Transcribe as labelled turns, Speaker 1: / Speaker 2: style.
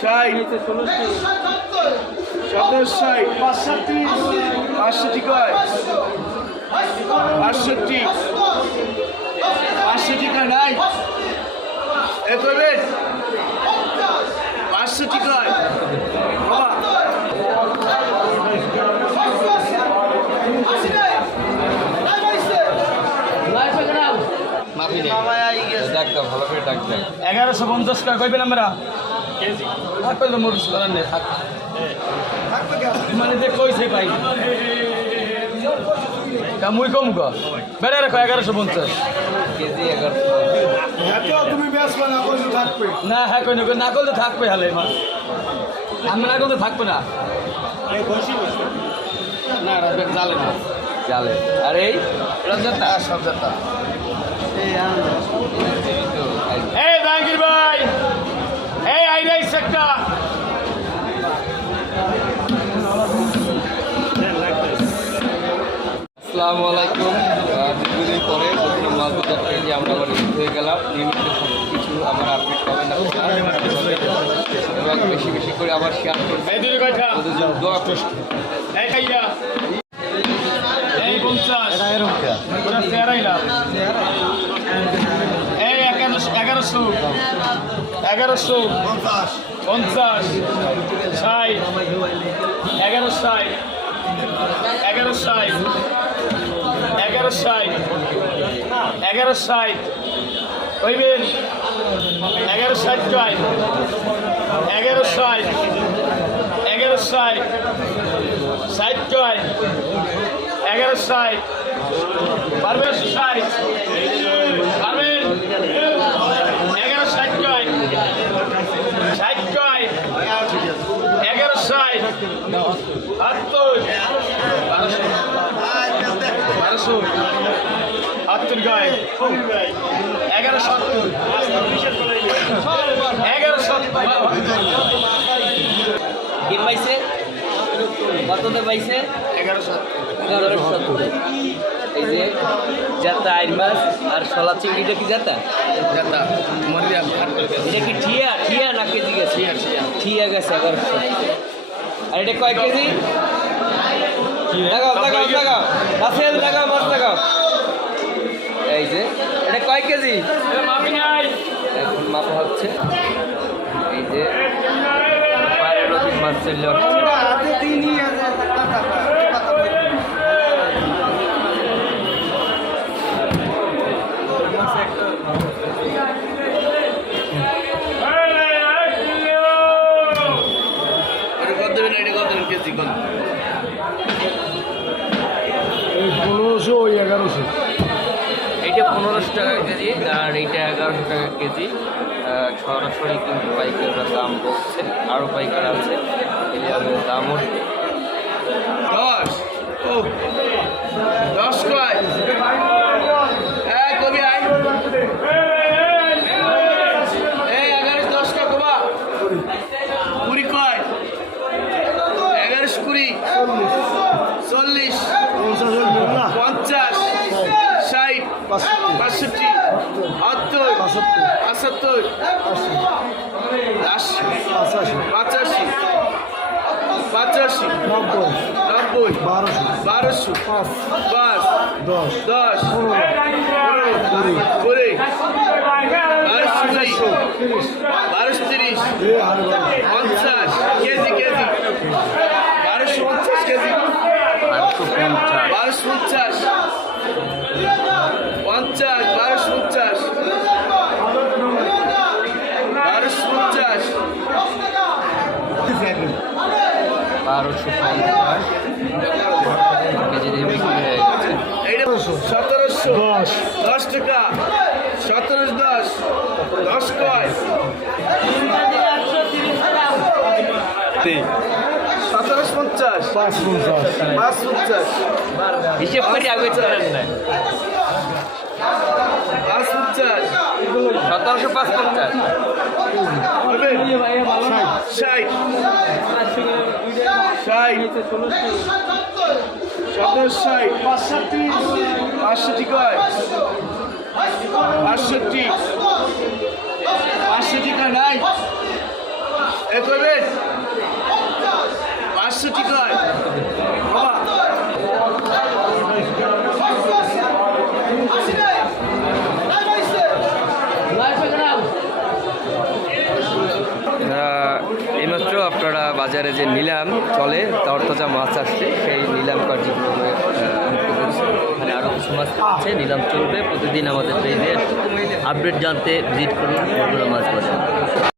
Speaker 1: ষাট সতেরো ষাট পাঁচষট্টি পাঁচষট্টি কয়? পাঁচষট্টি। পাঁচষট্টি কয় নাই? এ করবেন পাঁচষট্টি কয়? বাবা।
Speaker 2: মাফি নেই ডাক্তার ভালো করে
Speaker 1: এগারোশো পঞ্চাশ টাকা কইবেন আমরা? থাকবে মোটর করার নেই থাক মানে যে কইছে তা মুই কম গো বেড়ে রাখো এগারোশো পঞ্চাশ।
Speaker 3: না
Speaker 1: হ্যাঁ কই না করলে থাকবে হালে মাছ আমি না করলে থাকবে না। না রাখবে জালে না।
Speaker 2: জালে। আর এই রঞ্জনটা সব যাত্রা
Speaker 1: এই ভাই, এই আইরাই সেক্টর
Speaker 2: আসসালামু আলাইকুম। দীর্ঘদিন পরে বিভিন্ন মাছ বাজার থেকে আমরা আবার হয়ে গেলাম নিয়মিত কিছু আমার আপডেট পাবেন এবং বেশি বেশি করে আবার শেয়ার
Speaker 1: পঞ্চাশ। এগারোশো। এগারোশো। এগারোশো পঞ্চাশ। ষাট। এগারো ষাট। এগারো ষাট এগারো ষাট এগারো ষাট। কইবেন? এগারো ষাট কয়? এগারো ষাট। এগারো ষাট। ষাট কয়? এগারো ষাট। পারবেন? ষাট। পারবেন? এগারো ষাট কয়? ষাট কয়? এগারো ষাট। বারোশো। বারোশো। গায় এগারো সত্তর এগারো সত্তর
Speaker 2: কি পাইছে? কততে পাইছে?
Speaker 1: এগারো সত্তর
Speaker 2: এগারোশো সত্তর এই যে জাতা আইর মাছ আর শলা চিংড়িটা কি জাতা এটা কি ঠিয়া? ঠিয়া না কেজি গেছে? ঠিয়া গেছে এগারোশো আর এটা কয় কেজি? দেখাও দেখাও দেখাও রাসেল দেখাও মাছ দেখাও এই যে এটা কয় কেজি? এখন মাপা হচ্ছে। এই যে মাছ
Speaker 3: ওই এগারোশো।
Speaker 2: পনেরোশো টাকা কেজি আর এইটা এগারোশো টাকা কেজি। সরাসরি কিন্তু পাইকাররা দাম বলছে আরও পাইকার আছে এই যে আমি দাম
Speaker 1: দশ। ও, দশ কয়? হ্যাঁ কবি আই এই এগারোশো দশ কয় কবা কুড়ি কয় এগারোশো কুড়ি চল্লিশ
Speaker 3: পঞ্চাশ হইবে না
Speaker 1: পঞ্চাশ ষাট বাষট্টি আত্তর পঁচাত্তর। আশি।
Speaker 3: পঁচাশি।
Speaker 1: পঁচাশি। পঁচাশি।
Speaker 3: নব্বই।
Speaker 1: নব্বই।
Speaker 3: বারোশো।
Speaker 1: বারোশো।
Speaker 3: পাঁচ।
Speaker 1: পাঁচ।
Speaker 3: দশ।
Speaker 1: দশ।
Speaker 3: কুড়ি।
Speaker 1: কুড়ি। বারোশো
Speaker 3: তিরিশ।
Speaker 1: বারোশো তিরিশ। পঞ্চাশ। KG KG. বারোশো পঞ্চাশ কেজি। বারোশো পঞ্চাশ। বারোশো পঞ্চাশ
Speaker 2: কেজি দিয়ে বিক্রি হয়ে গেছে
Speaker 1: সতেরোশো
Speaker 3: দশ।
Speaker 1: দশ টাকা সতেরোশো দশ দশ কয়? সতেরোশো পঞ্চাশ
Speaker 3: পাঁচ পঞ্চাশ।
Speaker 1: পাঁচ পঞ্চাশ
Speaker 2: হিসেব করে আগে চলেন না
Speaker 1: পাঁচ পঞ্চাশ।
Speaker 2: সতেরোশো পাঁচ পঞ্চাশ।
Speaker 1: ষাট। ষাট। সতেরো ষাট। পাঁচষট্টি পাঁচষট্টি কয়? পাঁচষট্টি পাঁচষট্টি কয় নাই? এ করবেন পাঁচশো ঠিক হয় বাবা
Speaker 2: এইমাত্র আপনারা বাজারে যে নিলাম চলে তরতাজা মাছ আসছে, সেই নিলাম কার্যক্রমে এখানে আরও কিছু মাছ আছে, নিলাম চলবে। প্রতিদিন আমাদের পেজে আপডেট জানতে ভিজিট করুন মাছ বাজার।